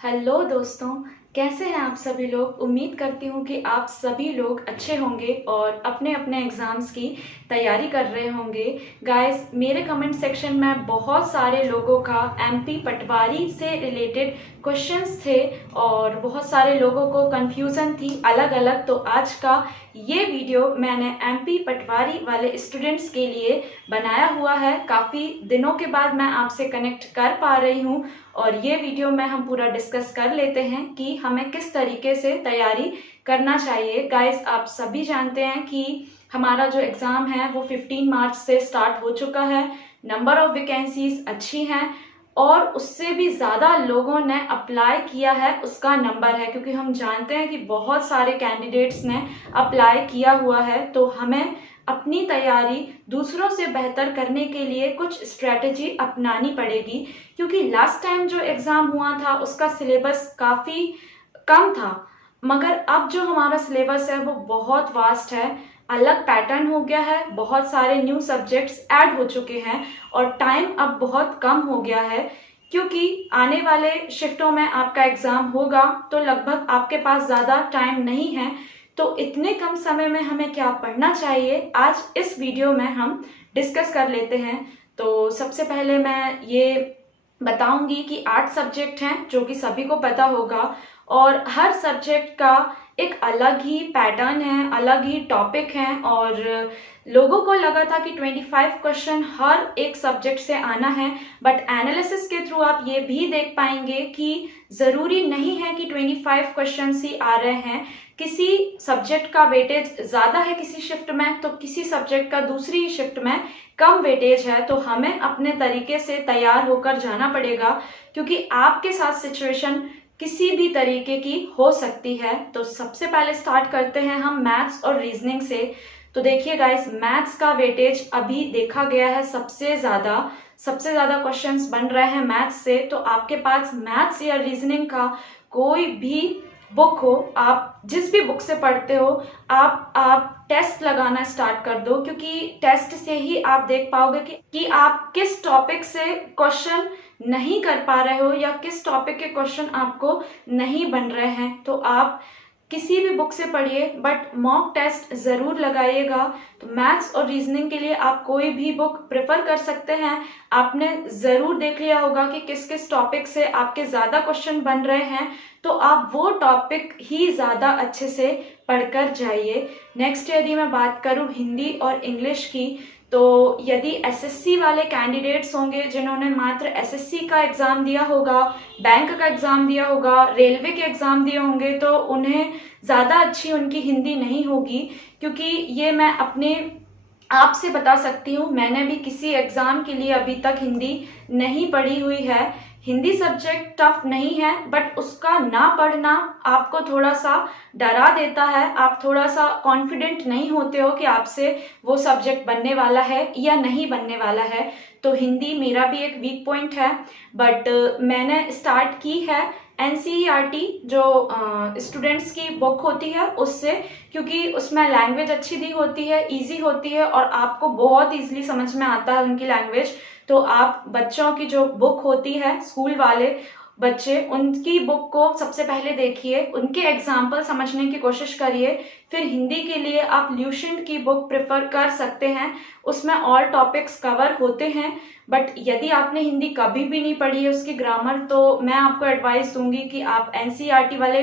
Hello दोस्तों, कैसे हैं आप सभी लोग। उम्मीद करती हूँ कि आप सभी लोग अच्छे होंगे और अपने अपने एग्ज़ाम्स की तैयारी कर रहे होंगे। गाइस, मेरे कमेंट सेक्शन में बहुत सारे लोगों का एमपी पटवारी से रिलेटेड क्वेश्चंस थे और बहुत सारे लोगों को कंफ्यूजन थी अलग अलग। तो आज का ये वीडियो मैंने एमपी पटवारी वाले स्टूडेंट्स के लिए बनाया हुआ है। काफ़ी दिनों के बाद मैं आपसे कनेक्ट कर पा रही हूँ और ये वीडियो में हम पूरा डिस्कस कर लेते हैं कि हमें किस तरीके से तैयारी करना चाहिए। गाइस, आप सभी जानते हैं कि हमारा जो एग्ज़ाम है वो 15 मार्च से स्टार्ट हो चुका है। नंबर ऑफ वैकेंसीज अच्छी हैं और उससे भी ज़्यादा लोगों ने अप्लाई किया है उसका नंबर है, क्योंकि हम जानते हैं कि बहुत सारे कैंडिडेट्स ने अप्लाई किया हुआ है। तो हमें अपनी तैयारी दूसरों से बेहतर करने के लिए कुछ स्ट्रेटजी अपनानी पड़ेगी, क्योंकि लास्ट टाइम जो एग्ज़ाम हुआ था उसका सिलेबस काफ़ी कम था, मगर अब जो हमारा सिलेबस है वो बहुत वास्ट है। अलग पैटर्न हो गया है, बहुत सारे न्यू सब्जेक्ट्स ऐड हो चुके हैं और टाइम अब बहुत कम हो गया है, क्योंकि आने वाले शिफ्टों में आपका एग्ज़ाम होगा तो लगभग आपके पास ज़्यादा टाइम नहीं है। तो इतने कम समय में हमें क्या पढ़ना चाहिए, आज इस वीडियो में हम डिस्कस कर लेते हैं। तो सबसे पहले मैं ये बताऊंगी कि 8 सब्जेक्ट हैं जो कि सभी को पता होगा और हर सब्जेक्ट का एक अलग ही पैटर्न है, अलग ही टॉपिक है और लोगों को लगा था कि 25 क्वेश्चन हर एक सब्जेक्ट से आना है, बट एनालिसिस के थ्रू आप ये भी देख पाएंगे कि ज़रूरी नहीं है कि 25 क्वेश्चन ही आ रहे हैं। किसी सब्जेक्ट का वेटेज ज़्यादा है किसी शिफ्ट में, तो किसी सब्जेक्ट का दूसरी शिफ्ट में कम वेटेज है। तो हमें अपने तरीके से तैयार होकर जाना पड़ेगा, क्योंकि आपके साथ सिचुएशन किसी भी तरीके की हो सकती है। तो सबसे पहले स्टार्ट करते हैं हम मैथ्स और रीजनिंग से। तो देखिए गाइस, मैथ्स का वेटेज अभी देखा गया है सबसे ज़्यादा क्वेश्चंस बन रहे हैं मैथ्स से। तो आपके पास मैथ्स या रीजनिंग का कोई भी बुक हो, आप जिस भी बुक से पढ़ते हो, आप टेस्ट लगाना स्टार्ट कर दो, क्योंकि टेस्ट से ही आप देख पाओगे कि आप किस टॉपिक से क्वेश्चन नहीं कर पा रहे हो या किस टॉपिक के क्वेश्चन आपको नहीं बन रहे हैं। तो आप किसी भी बुक से पढ़िए, बट मॉक टेस्ट ज़रूर लगाइएगा। तो मैथ्स और रीजनिंग के लिए आप कोई भी बुक प्रेफर कर सकते हैं। आपने ज़रूर देख लिया होगा कि किस किस टॉपिक से आपके ज़्यादा क्वेश्चन बन रहे हैं, तो आप वो टॉपिक ही ज़्यादा अच्छे से पढ़कर जाइए। नेक्स्ट यदि मैं बात करूँ हिंदी और इंग्लिश की, तो यदि एसएससी वाले कैंडिडेट्स होंगे जिन्होंने मात्र एसएससी का एग्ज़ाम दिया होगा, बैंक का एग्ज़ाम दिया होगा, रेलवे के एग्ज़ाम दिए होंगे, तो उन्हें ज़्यादा अच्छी उनकी हिंदी नहीं होगी, क्योंकि ये मैं अपने आप से बता सकती हूँ। मैंने भी किसी एग्ज़ाम के लिए अभी तक हिंदी नहीं पढ़ी हुई है। हिंदी सब्जेक्ट टफ नहीं है, बट उसका ना पढ़ना आपको थोड़ा सा डरा देता है। आप थोड़ा सा कॉन्फिडेंट नहीं होते हो कि आपसे वो सब्जेक्ट बनने वाला है या नहीं बनने वाला है। तो हिंदी मेरा भी एक वीक पॉइंट है, बट मैंने स्टार्ट की है एनसीईआरटी जो स्टूडेंट्स की बुक होती है उससे, क्योंकि उसमें लैंग्वेज अच्छी दी होती है, इजी होती है और आपको बहुत इजीली समझ में आता है उनकी लैंग्वेज। तो आप बच्चों की जो बुक होती है, स्कूल वाले बच्चे, उनकी बुक को सबसे पहले देखिए, उनके एग्जाम्पल समझने की कोशिश करिए। फिर हिंदी के लिए आप ल्यूसेंट की बुक प्रेफर कर सकते हैं, उसमें ऑल टॉपिक्स कवर होते हैं। बट यदि आपने हिंदी कभी भी नहीं पढ़ी है उसकी ग्रामर, तो मैं आपको एडवाइस दूंगी कि आप एनसीईआरटी वाले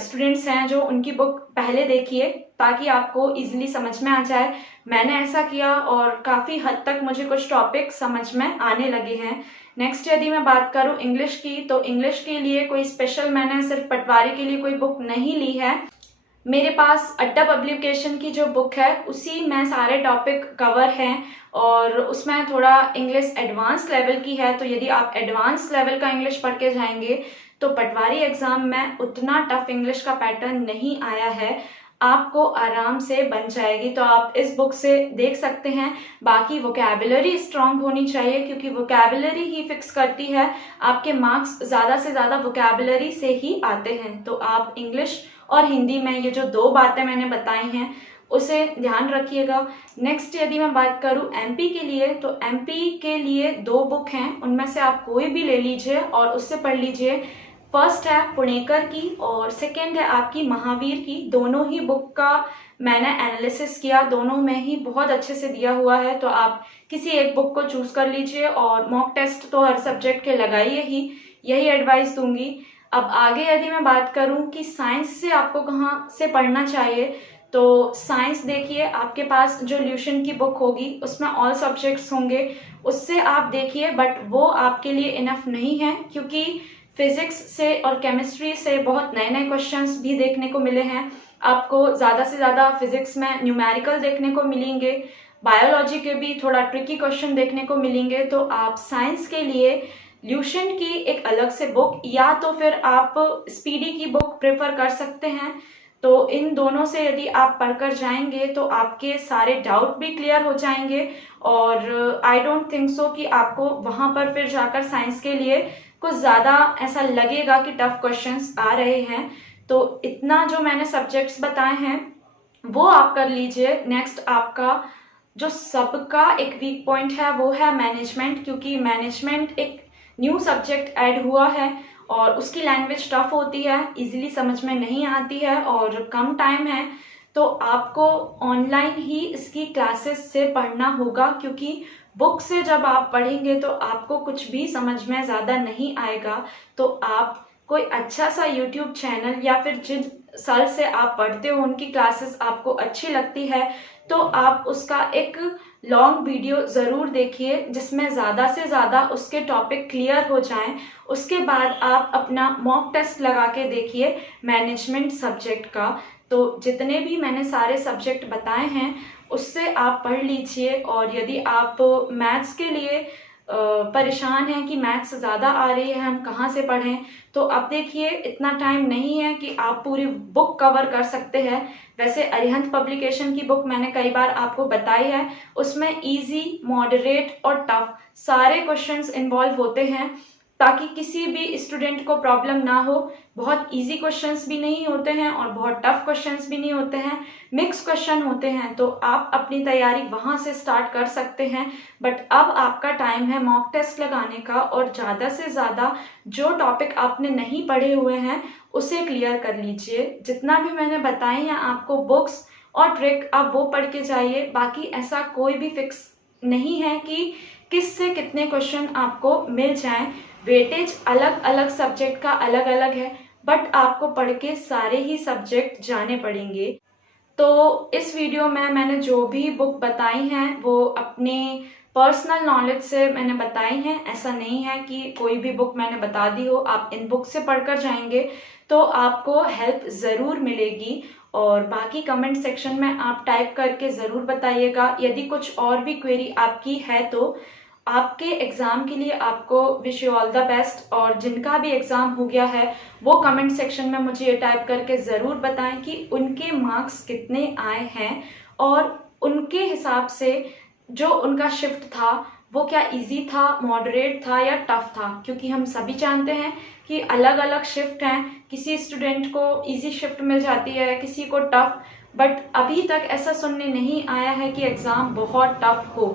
स्टूडेंट्स हैं जो उनकी बुक पहले देखिए, ताकि आपको इजीली समझ में आ जाए। मैंने ऐसा किया और काफ़ी हद तक मुझे कुछ टॉपिक समझ में आने लगे हैं। नेक्स्ट यदि मैं बात करूं इंग्लिश की, तो इंग्लिश के लिए कोई स्पेशल मैंने सिर्फ पटवारी के लिए कोई बुक नहीं ली है। मेरे पास अड्डा पब्लिकेशन की जो बुक है उसी में सारे टॉपिक कवर हैं और उसमें थोड़ा इंग्लिश एडवांस लेवल की है। तो यदि आप एडवांस लेवल का इंग्लिश पढ़ के जाएंगे तो पटवारी एग्जाम में उतना टफ इंग्लिश का पैटर्न नहीं आया है, आपको आराम से बन जाएगी। तो आप इस बुक से देख सकते हैं। बाकी वोकैबुलरी स्ट्रांग होनी चाहिए, क्योंकि वोकैबुलरी ही फिक्स करती है आपके मार्क्स। ज़्यादा से ज़्यादा वोकैबुलरी से ही आते हैं। तो आप इंग्लिश और हिंदी में ये जो 2 बातें मैंने बताई हैं उसे ध्यान रखिएगा। नेक्स्ट यदि मैं बात करूं एमपी के लिए, तो एमपी के लिए 2 बुक हैं, उनमें से आप कोई भी ले लीजिए और उससे पढ़ लीजिए। फर्स्ट है पुणेकर की और सेकंड है आपकी महावीर की। दोनों ही बुक का मैंने एनालिसिस किया, दोनों में ही बहुत अच्छे से दिया हुआ है, तो आप किसी एक बुक को चूज कर लीजिए और मॉक टेस्ट तो हर सब्जेक्ट के लगाइए ही, यही एडवाइस दूंगी। अब आगे यदि मैं बात करूं कि साइंस से आपको कहाँ से पढ़ना चाहिए, तो साइंस देखिए, आपके पास जो ल्यूशन की बुक होगी उसमें ऑल सब्जेक्ट्स होंगे, उससे आप देखिए, बट वो आपके लिए इनफ नहीं है, क्योंकि फिजिक्स से और केमिस्ट्री से बहुत नए नए क्वेश्चंस भी देखने को मिले हैं। आपको ज़्यादा से ज़्यादा फिजिक्स में न्यूमेरिकल देखने को मिलेंगे, बायोलॉजी के भी थोड़ा ट्रिकी क्वेश्चन देखने को मिलेंगे। तो आप साइंस के लिए ल्यूशन की एक अलग से बुक या तो फिर आप स्पीडी की बुक प्रेफर कर सकते हैं। तो इन दोनों से यदि आप पढ़कर जाएंगे तो आपके सारे डाउट भी क्लियर हो जाएंगे और आई डोंट थिंक सो कि आपको वहाँ पर फिर जाकर साइंस के लिए कुछ ज़्यादा ऐसा लगेगा कि टफ क्वेश्चंस आ रहे हैं। तो इतना जो मैंने सब्जेक्ट्स बताए हैं वो आप कर लीजिए। नेक्स्ट आपका जो सबका एक वीक पॉइंट है वो है मैनेजमेंट, क्योंकि मैनेजमेंट एक न्यू सब्जेक्ट ऐड हुआ है और उसकी लैंग्वेज टफ होती है, इजीली समझ में नहीं आती है और कम टाइम है। तो आपको ऑनलाइन ही इसकी क्लासेस से पढ़ना होगा, क्योंकि बुक से जब आप पढ़ेंगे तो आपको कुछ भी समझ में ज़्यादा नहीं आएगा। तो आप कोई अच्छा सा यूट्यूब चैनल या फिर जिन सर से आप पढ़ते हो उनकी क्लासेस आपको अच्छी लगती है तो आप उसका एक लॉन्ग वीडियो ज़रूर देखिए जिसमें ज़्यादा से ज़्यादा उसके टॉपिक क्लियर हो जाएं। उसके बाद आप अपना मॉक टेस्ट लगा के देखिए मैनेजमेंट सब्जेक्ट का। तो जितने भी मैंने सारे सब्जेक्ट बताए हैं उससे आप पढ़ लीजिए। और यदि आप मैथ्स के लिए परेशान हैं कि मैथ्स ज़्यादा आ रही है, हम कहाँ से पढ़ें, तो अब देखिए इतना टाइम नहीं है कि आप पूरी बुक कवर कर सकते हैं। वैसे अरिहंत पब्लिकेशन की बुक मैंने कई बार आपको बताई है, उसमें इजी, मॉडरेट और टफ सारे क्वेश्चंस इन्वॉल्व होते हैं ताकि किसी भी स्टूडेंट को प्रॉब्लम ना हो। बहुत इजी क्वेश्चंस भी नहीं होते हैं और बहुत टफ क्वेश्चंस भी नहीं होते हैं, मिक्स क्वेश्चन होते हैं। तो आप अपनी तैयारी वहां से स्टार्ट कर सकते हैं। बट अब आपका टाइम है मॉक टेस्ट लगाने का और ज़्यादा से ज़्यादा जो टॉपिक आपने नहीं पढ़े हुए हैं उसे क्लियर कर लीजिए। जितना भी मैंने बताई है आपको बुक्स और ट्रिक, आप वो पढ़ के जाइए। बाकी ऐसा कोई भी फिक्स नहीं है कि किस से कितने क्वेश्चन आपको मिल जाएं। वेटेज अलग अलग सब्जेक्ट का अलग अलग है, बट आपको पढ़ के सारे ही सब्जेक्ट जाने पड़ेंगे। तो इस वीडियो में मैंने जो भी बुक बताई हैं वो अपने पर्सनल नॉलेज से मैंने बताई हैं। ऐसा नहीं है कि कोई भी बुक मैंने बता दी हो। आप इन बुक से पढ़कर जाएंगे तो आपको हेल्प ज़रूर मिलेगी। और बाकी कमेंट सेक्शन में आप टाइप करके ज़रूर बताइएगा। यदि कुछ और भी क्वेरी आपकी है तो आपके एग्ज़ाम के लिए आपको wish you all the best. और जिनका भी एग्ज़ाम हो गया है वो कमेंट सेक्शन में मुझे ये टाइप करके ज़रूर बताएं कि उनके मार्क्स कितने आए हैं और उनके हिसाब से जो उनका शिफ्ट था वो क्या इजी था, मॉडरेट था या टफ था। क्योंकि हम सभी जानते हैं कि अलग अलग शिफ्ट हैं, किसी स्टूडेंट को इजी शिफ्ट मिल जाती है, किसी को टफ। बट अभी तक ऐसा सुनने नहीं आया है कि एग्ज़ाम बहुत टफ हो।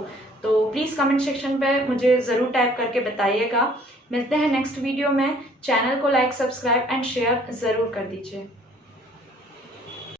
तो प्लीज़ कमेंट सेक्शन पे मुझे ज़रूर टाइप करके बताइएगा। मिलते हैं नेक्स्ट वीडियो में। चैनल को लाइक, सब्सक्राइब एंड शेयर ज़रूर कर दीजिए।